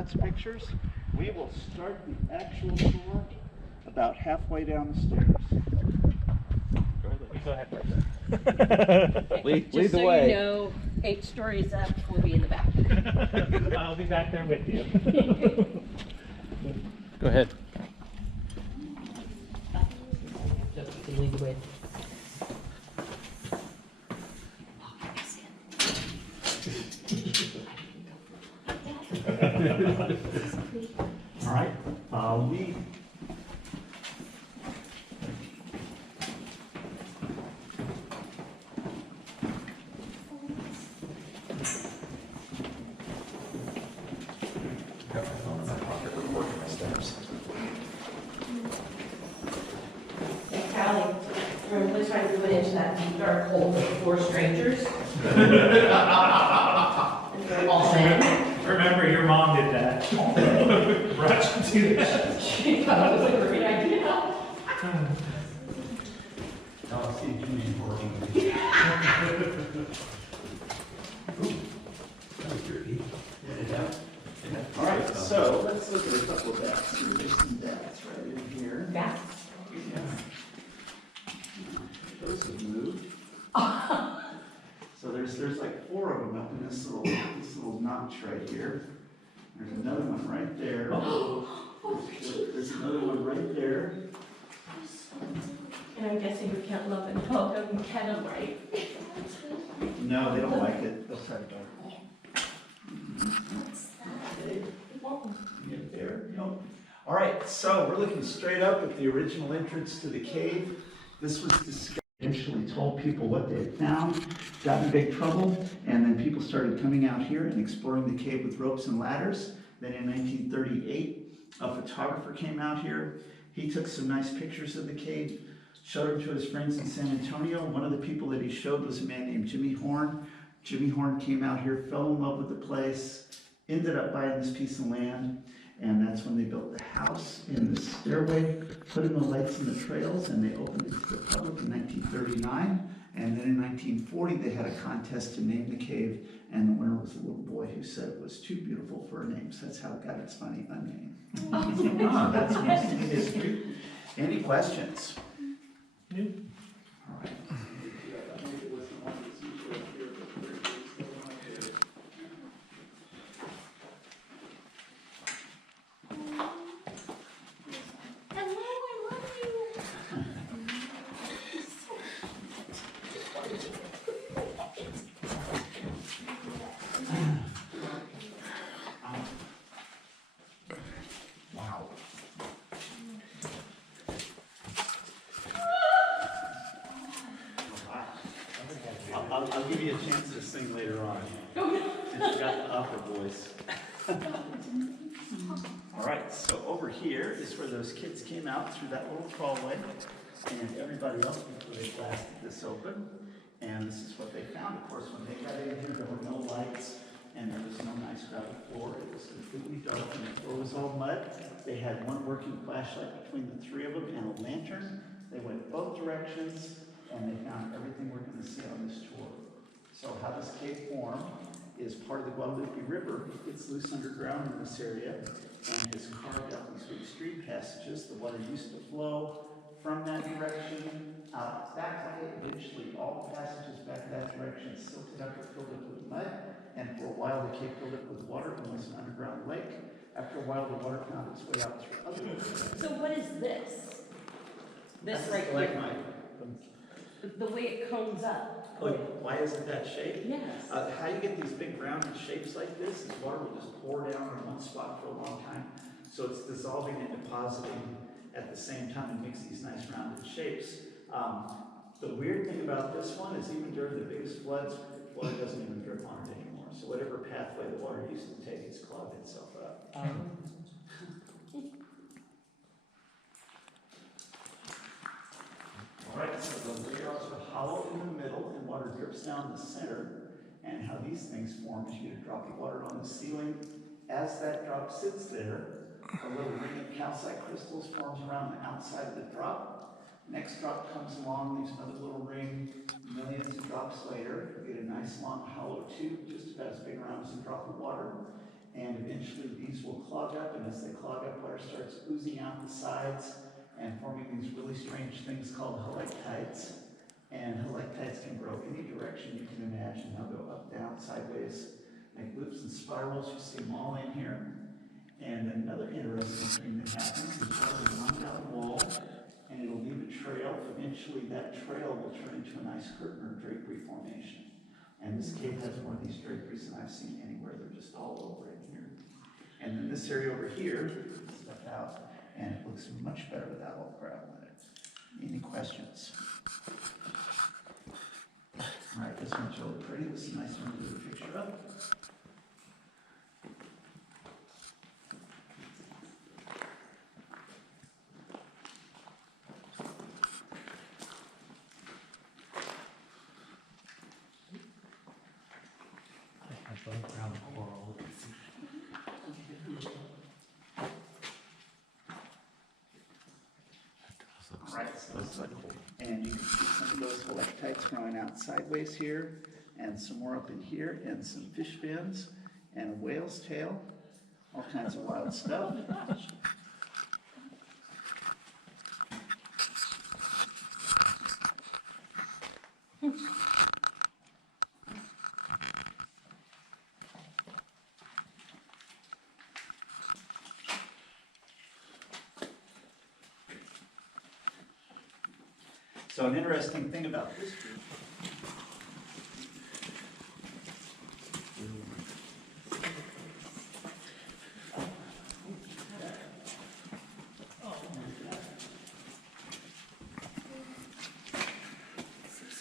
lots of pictures. We will start the actual tour about halfway down the stairs. Go ahead. Lead Just the so way. you know, 8 stories up, we'll be in the back. I'll be back there with you. Go ahead. Just to lead the way. All right, we Callie, we're really trying to move it into that deep dark hole with 4 strangers. And they're all men. Remember, your mom did that. Rush into that. She thought it was a great idea. I'll see Jimmy working. All right, so let's look at a couple of bats here. There's some bats right in here. Bats. Yeah. Those have moved. So there's like 4 of them up in this little notch right here. There's another one right there. There's another one right there. And I'm guessing we can't love and welcome Kevin, right? No, they don't like it. They'll try to dark. Okay. Get there. Nope. All right, so we're looking straight up at the original entrance to the cave. This was discovered. Initially told people what they had found, got in big trouble, and then people started coming out here and exploring the cave with ropes and ladders. Then in 1938, a photographer came out here. He took some nice pictures of the cave, showed them to his friends in San Antonio. One of the people that he showed was a man named Jimmy Horn. Jimmy Horn came out here, fell in love with the place, ended up buying this piece of land, and that's when they built the house and the stairway, put in the lights and the trails, and they opened it to the public in 1939. And then in 1940, they had a contest to name the cave, and the winner was a little boy who said it was too beautiful for a name, so that's how it got its funny name. That's most of the history. Any questions? No. All right. I'll give you a chance to sing later on. Since you got the opera voice. All right, so over here is where those kids came out through that little crawlway, and everybody else before they blasted this open. And this is what they found. Of course, when they got in here, there were no lights, and there was no nice gravel floor. It was completely dark, and the floor was all mud. They had one working flashlight between the 3 of them and a lantern. They went both directions, and they found everything we're going to see on this tour. So how this cave formed is part of the Guadalupe River. It gets loose underground in this area and has carved out these big stream passages. The water used to flow from that direction out that way. Eventually, all the passages back that direction silted up or filled up with mud. And for a while, the cave filled up with water and was an underground lake. After a while, the water found its way out through other areas. So what is this? This right here? The way it cones up. Oh, why is it that shape? Yes. How you get these big rounded shapes like this is water will just pour down in one spot for a long time. So it's dissolving and depositing at the same time and makes these nice rounded shapes. The weird thing about this one is even during the biggest floods, water doesn't even drip on it anymore. So whatever pathway the water used to take, it's clogged itself up. All right, so the layers are hollow in the middle and water drips down the center. And how these things form is you get a drop of water on the ceiling. As that drop sits there, a little ring of calcite crystals forms around the outside of the drop. Next drop comes along, leaves another little ring. Millions of drops later, you get a nice long hollow tube, just about as big around as a drop of water. And eventually these will clog up, and as they clog up, water starts oozing out the sides and forming these really strange things called helictites. And helictites can grow any direction you can imagine. They'll go up, down, sideways, make loops and spirals. You see them all in here. And another interesting thing that happens is water will run down the wall, and it'll leave a trail. Eventually that trail will turn into a nice curtain or drapery formation. And this cave has more of these draperies than I've seen anywhere. They're just all over in here. And then this area over here, stuck out, and it looks much better without all the gravel in it. Any questions? All right, this one's really pretty. This is a nice one to do a picture of. Right, so and you can see some of those helictites growing out sideways here, and some more up in here, and some fish fins, and a whale's tail, all kinds of wild stuff. So an interesting thing about this group.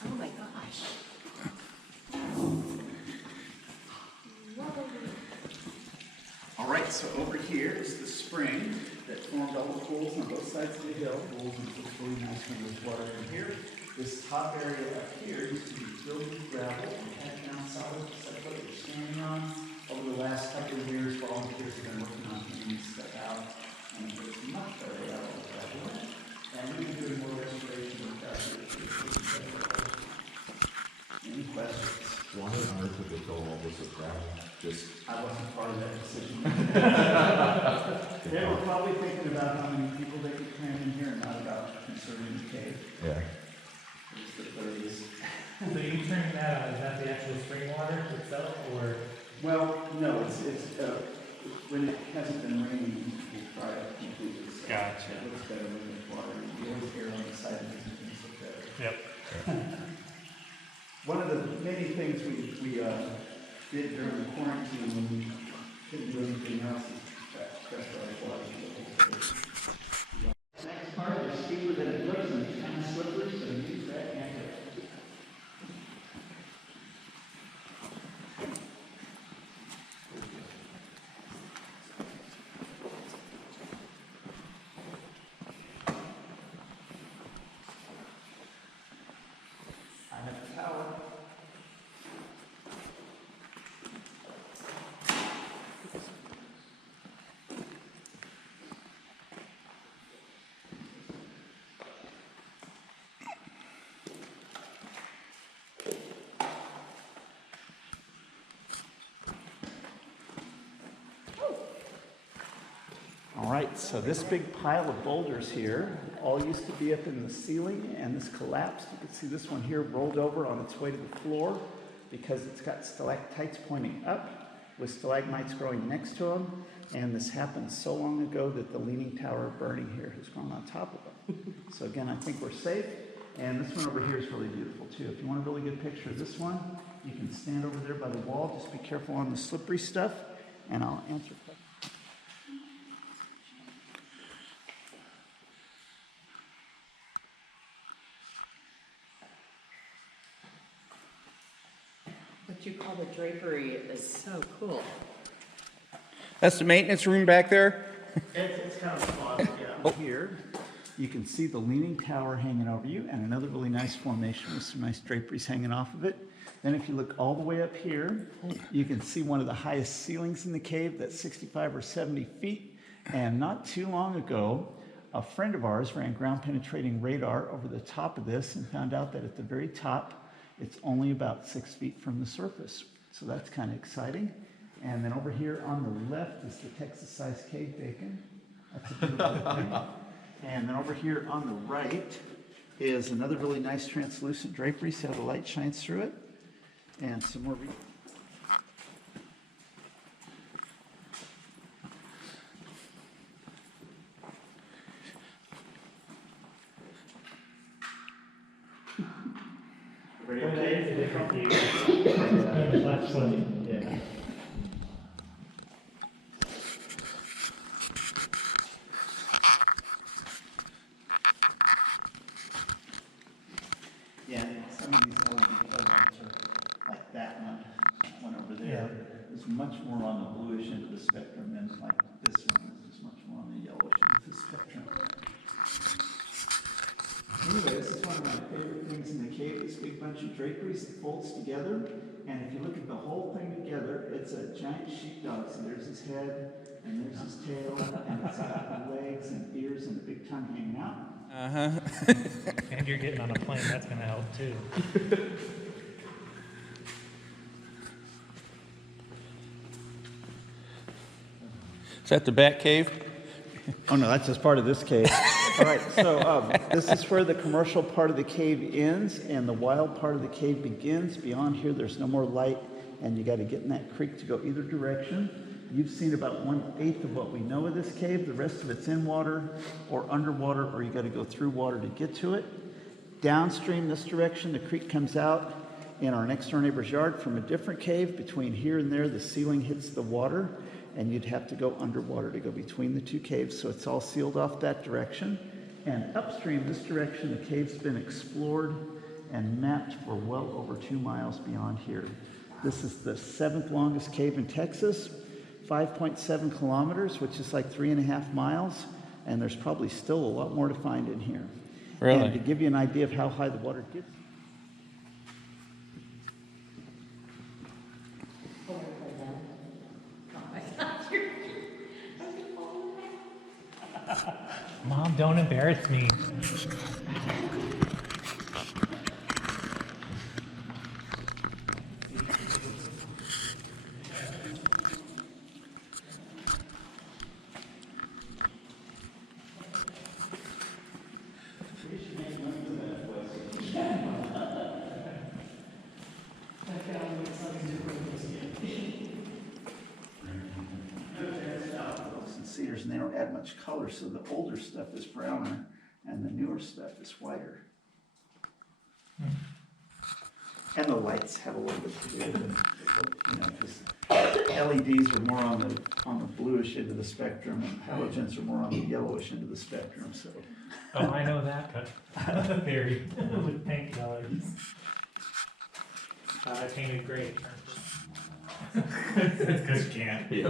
Oh my gosh. All right, so over here is the spring that formed all the pools on both sides of the hill. Pools and it's really nice when there's water in here. This top area up here used to be filled with gravel and had down solids, that's what they're standing on. Over the last couple of years, volunteers have been working on getting this stuff out, and there's much better without all the gravel in it. And we've been doing more restoration with that. Any questions? Why on earth would they fill all this with gravel? Just I wasn't part of that decision. They were probably thinking about how many people they could cram in here and not about conserving the cave. yeah. It's the 30s. So you turn that on, is that the actual spring water itself, or? Well, no, it's when it hasn't been raining, we dry up completely. So Gotcha. It looks better when there's water. You always err on the side that makes things look better. Yep. One of the many things we did during the quarantine when we couldn't do anything else is stress our water. Next part is steeper than it looks and it's kind of slippery, so use that anchor. I have a tower. All right, so this big pile of boulders here all used to be up in the ceiling, and this collapsed. You can see this one here rolled over on its way to the floor because it's got stalactites pointing up with stalagmites growing next to them. And this happened so long ago that the leaning tower burning here has grown on top of them. So again, I think we're safe. And this one over here is really beautiful too. If you want a really good picture of this one, you can stand over there by the wall. Just be careful on the slippery stuff, and I'll answer questions. What you call the drapery is so cool. That's the maintenance room back there? It's kind of fun, yeah. Here, you can see the leaning tower hanging over you and another really nice formation with some nice draperies hanging off of it. Then if you look all the way up here, you can see one of the highest ceilings in the cave that's 65 or 70 feet. And not too long ago, a friend of ours ran ground penetrating radar over the top of this and found out that at the very top, it's only about 6 feet from the surface. So that's kind of exciting. And then over here on the left is the Texas-sized cave bacon. That's a beautiful thing. And then over here on the right is another really nice translucent drapery, see how the light shines through it? And some more. Ready, okay? That's funny. Yeah. Yeah, some of these LED plugins are like that one over there is much more on the bluish end of the spectrum than like this one is much more on the yellowish end of the spectrum. Anyway, this is one of my favorite things in the cave, this big bunch of draperies that folds together. And if you look at the whole thing together, it's a giant sheepdog. So there's his head, and there's his tail, and it's got legs and ears and a big tongue hanging out. And you're getting on a plane, that's gonna help too. Is that the Bat Cave? Oh no, that's just part of this cave. All right, so this is where the commercial part of the cave ends and the wild part of the cave begins. Beyond here, there's no more light, and you got to get in that creek to go either direction. You've seen about 1/8 of what we know of this cave. The rest of it's in water or underwater, or you got to go through water to get to it. Downstream this direction, the creek comes out in our next door neighbor's yard from a different cave. Between here and there, the ceiling hits the water, and you'd have to go underwater to go between the two caves, so it's all sealed off that direction. And upstream this direction, the cave's been explored and mapped for well over 2 miles beyond here. This is the 7th longest cave in Texas, 5.7 kilometers, which is like 3.5 miles, and there's probably still a lot more to find in here. Really? And to give you an idea of how high the water gets, Mom, don't embarrass me. and cedars, and they don't add much color, so the older stuff is browner and the newer stuff is whiter. And the lights have a little bit to do with it, you know, because LEDs are more on the bluish end of the spectrum, and halogens are more on the yellowish end of the spectrum. So Oh, I know that, but the theory with paint colors. I painted gray. It's because you can't. Yeah.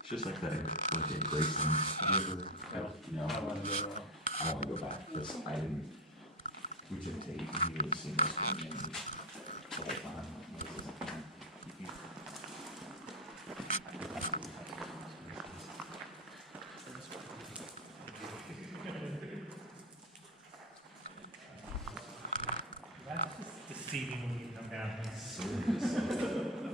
It's just like that, like at Graceland. Have you ever, you know, I want to go back, because I didn't, we took tape, and you would have seen this one in the whole time. That's just deceiving when you come down here.